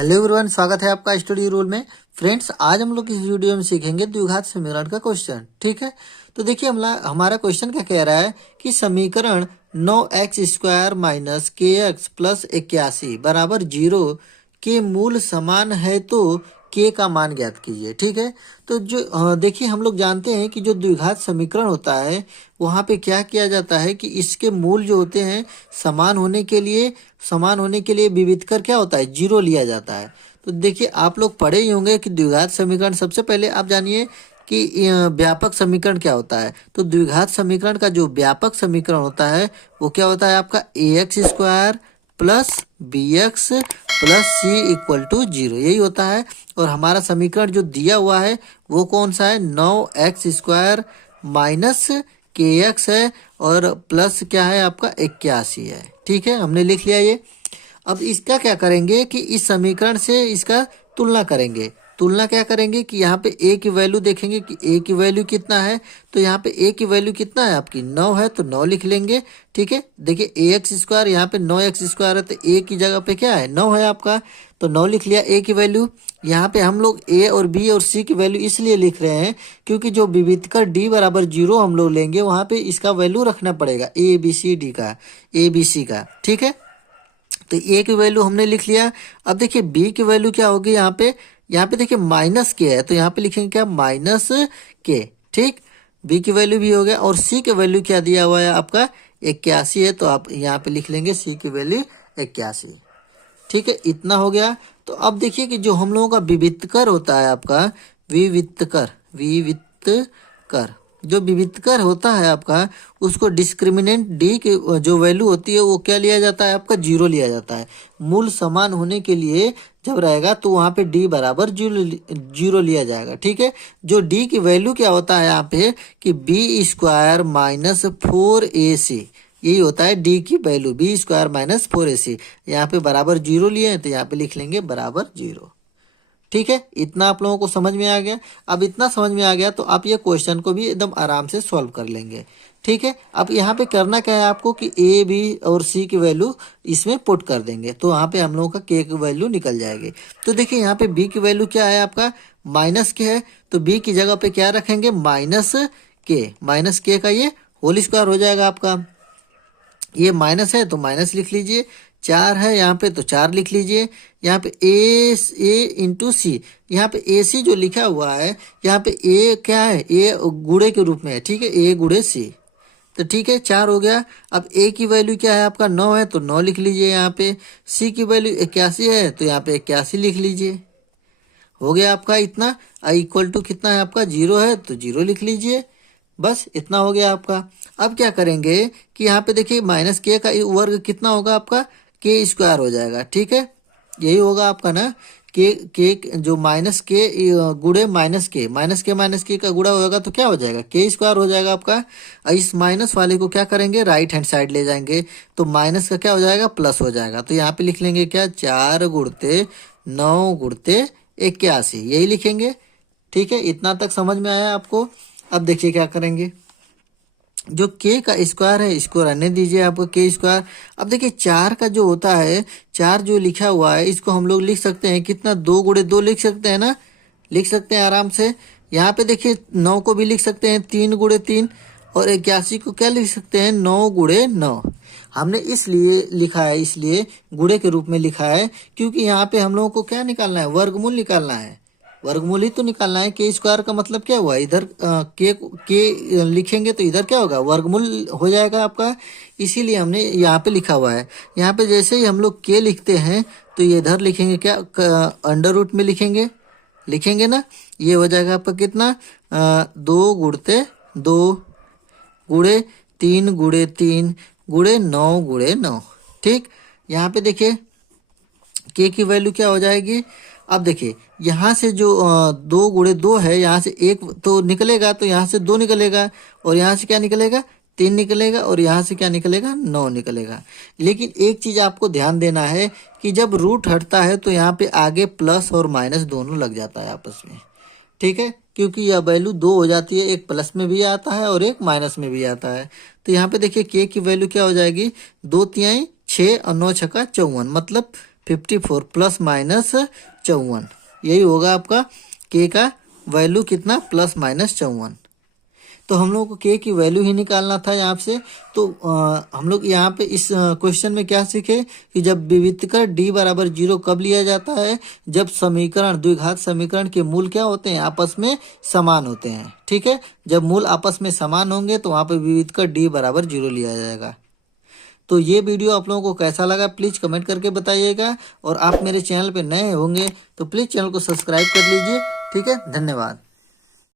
Hello everyone, स्वागत है आपका स्टडी रूल में। फ्रेंड्स, आज हम लोग इस वीडियो में सीखेंगे द्विघात समीकरण का क्वेश्चन। ठीक है, तो देखिए हमारा क्वेश्चन क्या कह रहा है कि समीकरण 9x² माइनस के एक्स प्लस 81 बराबर 0 के मूल समान है तो के का मान ज्ञात कीजिए। ठीक है, तो जो देखिए हम लोग जानते हैं कि जो द्विघात समीकरण होता है वहाँ पे क्या किया जाता है कि इसके मूल जो होते हैं समान होने के लिए विविधकर क्या होता है, 0 लिया जाता है। तो देखिए आप लोग पढ़े ही होंगे कि द्विघात समीकरण, सबसे पहले आप जानिए कि व्यापक समीकरण क्या होता है। तो द्विघात समीकरण का जो व्यापक समीकरण होता है वो क्या होता है, आपका ax² plus bx plus c equal to 0, यही होता है। और हमारा समीकरण जो दिया हुआ है वो कौन सा है, 9x² माइनस के एक्स है और प्लस क्या है आपका 81 है। ठीक है, हमने लिख लिया ये। अब इसका क्या करेंगे कि इस समीकरण से इसका तुलना करेंगे। तुलना क्या करेंगे कि यहाँ पे a की वैल्यू देखेंगे कि a की वैल्यू कितना है। तो यहाँ पे a की वैल्यू कितना है आपकी 9 है, तो 9 लिख लेंगे। ठीक है, देखिए ax², यहाँ पे 9x² है तो a की जगह पे क्या है 9 है आपका, तो 9 लिख लिया a की वैल्यू। यहाँ पे हम लोग a और b और c की वैल्यू इसलिए लिख रहे हैं क्योंकि जो विविधकर d बराबर 0 हम लोग लेंगे वहाँ पे इसका वैल्यू रखना पड़ेगा a b c का। ठीक है, तो a की वैल्यू हमने लिख लिया। अब देखिए b की वैल्यू क्या होगी, यहाँ पे देखिए माइनस के है तो यहाँ पे लिखेंगे क्या, माइनस के। ठीक, b की वैल्यू भी हो गया। और c की वैल्यू क्या दिया हुआ है आपका 81 है, तो आप यहाँ पे लिख लेंगे c की वैल्यू 81। ठीक है, इतना हो गया। तो अब देखिए कि जो हम लोगों का विविधकर होता है आपका, विविधकर जो विविधकर होता है आपका, उसको डिस्क्रिमिनेंट डी की जो वैल्यू होती है वो क्या लिया जाता है आपका, 0 लिया जाता है। मूल समान होने के लिए जब रहेगा तो वहाँ पे डी बराबर 0 लिया जाएगा। ठीक है, जो डी की वैल्यू क्या होता है यहाँ पे कि b² माइनस 4ac, यही होता है डी की वैल्यू, b² माइनस 4ac। यहाँ पे बराबर 0 लिए हैं तो यहाँ पे लिख लेंगे बराबर 0। ठीक है, इतना आप लोगों को समझ में आ गया। अब इतना समझ में आ गया तो आप ये क्वेश्चन को भी एकदम आराम से सॉल्व कर लेंगे। ठीक है, अब यहाँ पे करना क्या है आपको कि a b और c की वैल्यू इसमें पुट कर देंगे तो यहाँ पे हम लोगों का k की वैल्यू निकल जाएगी। तो देखिए यहाँ पे b की वैल्यू क्या है आपका, माइनस के है, तो b की जगह पे क्या रखेंगे, माइनस के का ये होल स्क्वायर हो जाएगा आपका। ये माइनस है तो माइनस लिख लीजिए, 4 है यहाँ पे तो 4 लिख लीजिए। यहाँ पे ए इंटू सी, यहाँ पे ए सी जो लिखा हुआ है यहाँ पे ए क्या है, ए गुणे के रूप में है। ठीक है, ए गुणे सी, तो ठीक है 4 हो गया। अब ए की वैल्यू क्या है आपका 9 है तो 9 लिख लीजिए। यहाँ पे सी की वैल्यू 81 है तो यहाँ पे 81 लिख लीजिए। हो गया आपका इतना। इक्वल टू कितना है आपका, 0 है तो 0 लिख लीजिए। बस इतना हो गया आपका। अब क्या करेंगे कि यहाँ पे देखिए माइनस के का वर्ग कितना होगा आपका, k² हो जाएगा। ठीक है, यही होगा आपका ना, के जो माइनस के गुणे माइनस के का गुणा होगा तो क्या हो जाएगा, k² हो जाएगा आपका। इस माइनस वाले को क्या करेंगे, राइट हैंड साइड ले जाएंगे तो माइनस का क्या हो जाएगा, प्लस हो जाएगा। तो यहाँ पे लिख लेंगे क्या, 4 गुणते 9 गुणते 81, यही लिखेंगे। ठीक है, इतना तक समझ में आया आपको। अब देखिए क्या करेंगे, जो k का स्क्वायर है इसको रहने दीजिए आपको k²। अब देखिए 4 का जो होता है, 4 जो लिखा हुआ है इसको हम लोग लिख सकते हैं कितना, 2 गुणे 2 लिख सकते हैं ना, लिख सकते हैं आराम से। यहाँ पे देखिए 9 को भी लिख सकते हैं 3 गुणे 3, और 81 को क्या लिख सकते हैं, 9 गुणे 9। हमने इसलिए लिखा है, इसलिए गुणे के रूप में लिखा है क्योंकि यहाँ पे हम लोगों को क्या निकालना है, वर्गमूल निकालना है। वर्गमूल ही तो निकालना है। k² का मतलब क्या हुआ, इधर के लिखेंगे तो इधर क्या होगा, वर्गमूल हो जाएगा आपका। इसीलिए हमने यहाँ पे लिखा हुआ है। यहाँ पे जैसे ही हम लोग k लिखते हैं तो ये इधर लिखेंगे क्या, अंडर रूट में लिखेंगे ना, ये हो जाएगा आपका कितना, 2 गुणते 2 गुणे 3 गुणे 3 गुणे 9 गुणे 9। ठीक, यहाँ पे देखिए k की वैल्यू क्या हो जाएगी। अब देखिए यहाँ से जो 2 गुणे 2 है, यहाँ से 1 तो निकलेगा तो यहाँ से 2 निकलेगा, और यहाँ से क्या निकलेगा, 3 निकलेगा, और यहाँ से क्या निकलेगा, 9 निकलेगा। लेकिन एक चीज़ आपको ध्यान देना है कि जब रूट हटता है तो यहाँ पे आगे प्लस और माइनस दोनों लग जाता है आपस में। ठीक है, क्योंकि यह वैल्यू 2 हो जाती है, एक प्लस में भी आता है और एक माइनस में भी आता है। तो यहाँ पे देखिए k की वैल्यू क्या हो जाएगी, 2 तिहाई 6 और 9 छक्का 54, मतलब 54 प्लस माइनस 54, यही होगा आपका के का वैल्यू कितना, प्लस माइनस 54। तो हम लोग को के की वैल्यू ही निकालना था यहाँ से। तो हम लोग यहाँ पे इस क्वेश्चन में क्या सीखे कि जब विविधकर d बराबर 0 कब लिया जाता है, जब समीकरण द्विघात समीकरण के मूल क्या होते हैं, आपस में समान होते हैं। ठीक है, जब मूल आपस में समान होंगे तो वहाँ पे विविधकर d बराबर 0 लिया जाएगा। तो ये वीडियो आप लोगों को कैसा लगा प्लीज़ कमेंट करके बताइएगा, और आप मेरे चैनल पे नए होंगे तो प्लीज़ चैनल को सब्सक्राइब कर लीजिए। ठीक है, धन्यवाद।